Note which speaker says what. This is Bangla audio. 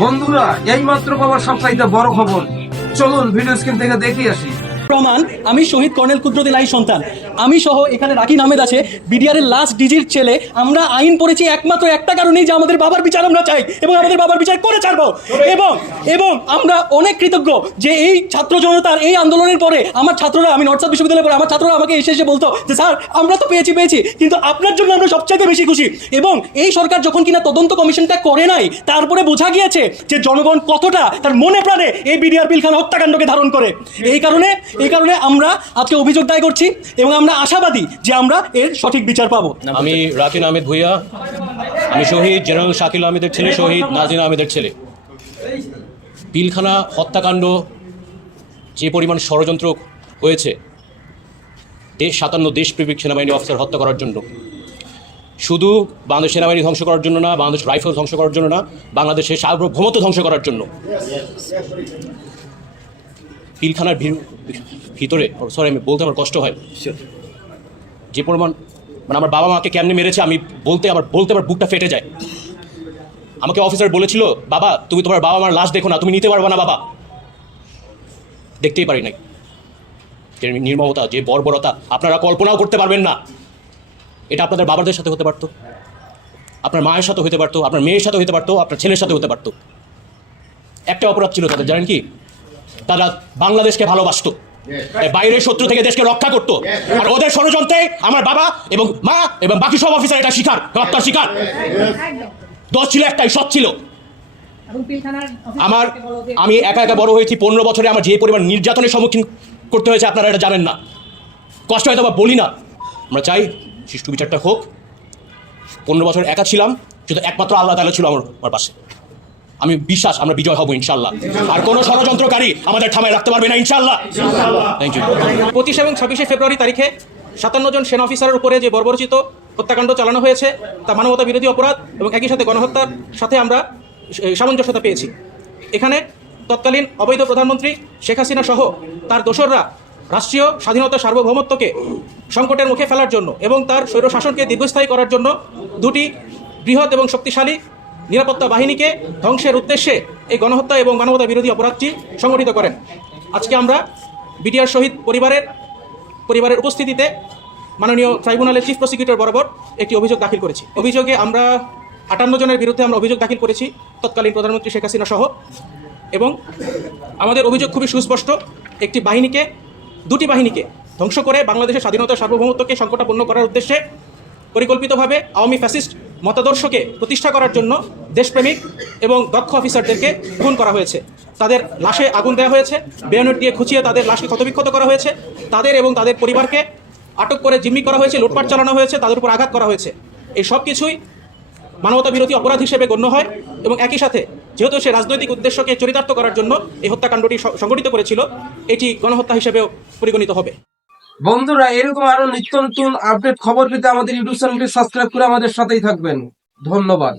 Speaker 1: বন্ধুরা এই মাত্র পাওয়া সবচাইতে বড় খবর। চলুন ভিডিও স্ক্রিন থেকে দেখে আসি।
Speaker 2: প্রমাণ, আমি শহীদ কর্নেল কুদ্রতিলাই সন্তান। আমি সহ এখানে রাকিন আহমেদ আছে, বিডিআরের লাস্ট ডিজির ছেলে, আমরা আইন পড়েছি একমাত্র একটা কারণেই যে আমাদের বাবার বিচার আমরা চাই এবং আমাদের বাবার বিচার করে ছাড়বো। এবং এবং আমরা অনেক কৃতজ্ঞ যে এই ছাত্র জনতার এই আন্দোলনের পরে আমার ছাত্ররা, আমি নর্থ সাউথ বিশ্ববিদ্যালয়ের পরে আমার ছাত্ররা আমাকে এসে এসে বলতো যে, স্যার, আমরা তো পেয়েছি পেয়েছি, কিন্তু আপনার জন্য আমরা সবচাইতে বেশি খুশি। এবং এই সরকার যখন কিনা তদন্ত কমিশনটা করে নাই, তারপরে বোঝা গিয়েছে যে জনগণ কতটা তার মনে প্রাণে এই বিডিআর পিলখানা হত্যাকাণ্ডকে ধারণ করে। এই কারণে এই কারণে আমরা আজকে অভিযোগ দায় করছি এবং আমরা আশাবাদী যে আমরা এর সঠিক বিচার পাবো।
Speaker 3: আমি রাকিন আহমেদ ভুইয়া, আমি শহীদ জেনারেল শাকিল আহমেদের ছেলে, শহীদ নাজিন আহমেদের ছেলে। পিলখানা হত্যাকাণ্ড যে পরিমাণ ষড়যন্ত্র হয়েছে, দেশ সাতান্ন দেশপ্রেমিক সেনাবাহিনী অফিসার হত্যা করার জন্য। শুধু বাংলাদেশ সেনাবাহিনী ধ্বংস করার জন্য না, বাংলাদেশ রাইফেল ধ্বংস করার জন্য না, বাংলাদেশের সার্বভৌমত্ব ধ্বংস করার জন্য। পিলখানার ভিতরে সরি আমি বলতে আমার কষ্ট হয়। যে পরিমাণ মানে আমার বাবা মাকে কেমনে মেরেছে আমি বলতে আমার বলতে আমার বুকটা ফেটে যায়। আমাকে অফিসার বলেছিল বাবা তুমি তোমার বাবা মার লাশ দেখো না তুমি নিতে পারবে না বাবা। দেখতেই পারি নাই। যে নির্মমতা যে বর্বরতা আপনারা কল্পনাও করতে পারবেন না। এটা আপনাদের বাবাদের সাথে হতে পারতো। আপনার মায়ের সাথে হতে পারতো আপনার মেয়ের সাথে হতে পারতো আপনার ছেলের সাথে হতে পারতো। একটা অপরাধ ছিল তাদের জানেন কি? তারা বাংলাদেশকে ভালোবাসতো। বাইরের শত্রু থেকে দেশকে রক্ষা করতো। আর ওদের ষড়যন্ত্রে আমার বাবা এবং মা এবং বাকি সব অফিসার এটা শিকার হত্যা শিকার। দোষ ছিল একটাই সৎ ছিল। আমার আমি একা একা বড় হয়েছি পনেরো বছরে আমার যে পরিমাণ নির্যাতনের সম্মুখীন করতে হয়েছে আপনারা এটা জানেন না। কষ্ট হয়তো বা বলি না। আমরা চাই শিশু বিচারটা হোক। পনেরো বছর একা ছিলাম শুধু একমাত্র আল্লাহ তালা ছিল আমার আমার পাশে। আমি বিশ্বাস আমরা বিজয় হব ইনশাল্লাহ আর কোনো ষড়যন্ত্রকারী আমাদের থামায় রাখতে পারবে না ইনশাল্লাহ থ্যাংক ইউ
Speaker 4: পঁচিশ এবং ছাব্বিশে ফেব্রুয়ারি তারিখে সাতান্ন জন সেনা অফিসারের উপরে যে বর্বরচিত হত্যাকাণ্ড চালানো হয়েছে, তা মানবতা বিরোধী অপরাধ এবং একই সাথে গণহত্যার সাথে আমরা সামঞ্জস্যতা পেয়েছি। এখানে তৎকালীন অবৈধ প্রধানমন্ত্রী শেখ হাসিনা সহ তার দোসররা রাষ্ট্রীয় স্বাধীনতা সার্বভৌমত্বকে সংকটের মুখে ফেলার জন্য এবং তার স্বৈর শাসনকে দীর্ঘস্থায়ী করার জন্য দুটি বৃহৎ এবং শক্তিশালী নিরাপত্তা বাহিনীকে ধ্বংসের উদ্দেশ্যে এই গণহত্যা এবং মানবতা বিরোধী অপরাধটি সংগঠিত করেন। আজকে আমরা বিডিআর শহীদ পরিবারের পরিবারের উপস্থিতিতে মাননীয় ট্রাইব্যুনালের চিফ প্রসিকিউটর বরাবর একটি অভিযোগ দাখিল করেছি। অভিযোগে আমরা আটান্ন জনের বিরুদ্ধে আমরা অভিযোগ দাখিল করেছি, তৎকালীন প্রধানমন্ত্রী শেখ হাসিনা সহ। এবং আমাদের অভিযোগ খুবই সুস্পষ্ট, একটি বাহিনীকে, দুটি বাহিনীকে ধ্বংস করে বাংলাদেশের স্বাধীনতা সার্বভৌমত্বকে সংকটাপন্ন করার উদ্দেশ্যে পরিকল্পিতভাবে আওয়ামী ফ্যাসিস্ট মতাদর্শকে প্রতিষ্ঠা করার জন্য দেশপ্রেমিক এবং দক্ষ অফিসারদেরকে খুন করা হয়েছে। তাদের লাশে আগুন দেওয়া হয়েছে। বেয়নেট দিয়ে খুঁচিয়ে তাদের লাশকে ক্ষতবিক্ষত করা হয়েছে। তাদের এবং তাদের পরিবারকে আটক করে জিম্মি করা হয়েছে, লুটপাট চালানো হয়েছে, তাদের উপর আঘাত করা হয়েছে। এই সব কিছুই মানবতা বিরোধী অপরাধ হিসেবে গণ্য হয় এবং একই সাথে যেহেতু সে রাজনৈতিক উদ্দেশ্যকে চরিতার্থ করার জন্য এই হত্যাকাণ্ডটি সংগঠিত করেছিল, এটি গণহত্যা হিসেবেও পরিগণিত হবে।
Speaker 1: বন্ধুরা, এরকম আরও নিত্য নতুন আপডেট খবর পেতে আমাদের ইউটিউব চ্যানেলটি সাবস্ক্রাইব করে আমাদের সাথেই থাকবেন। ধন্যবাদ।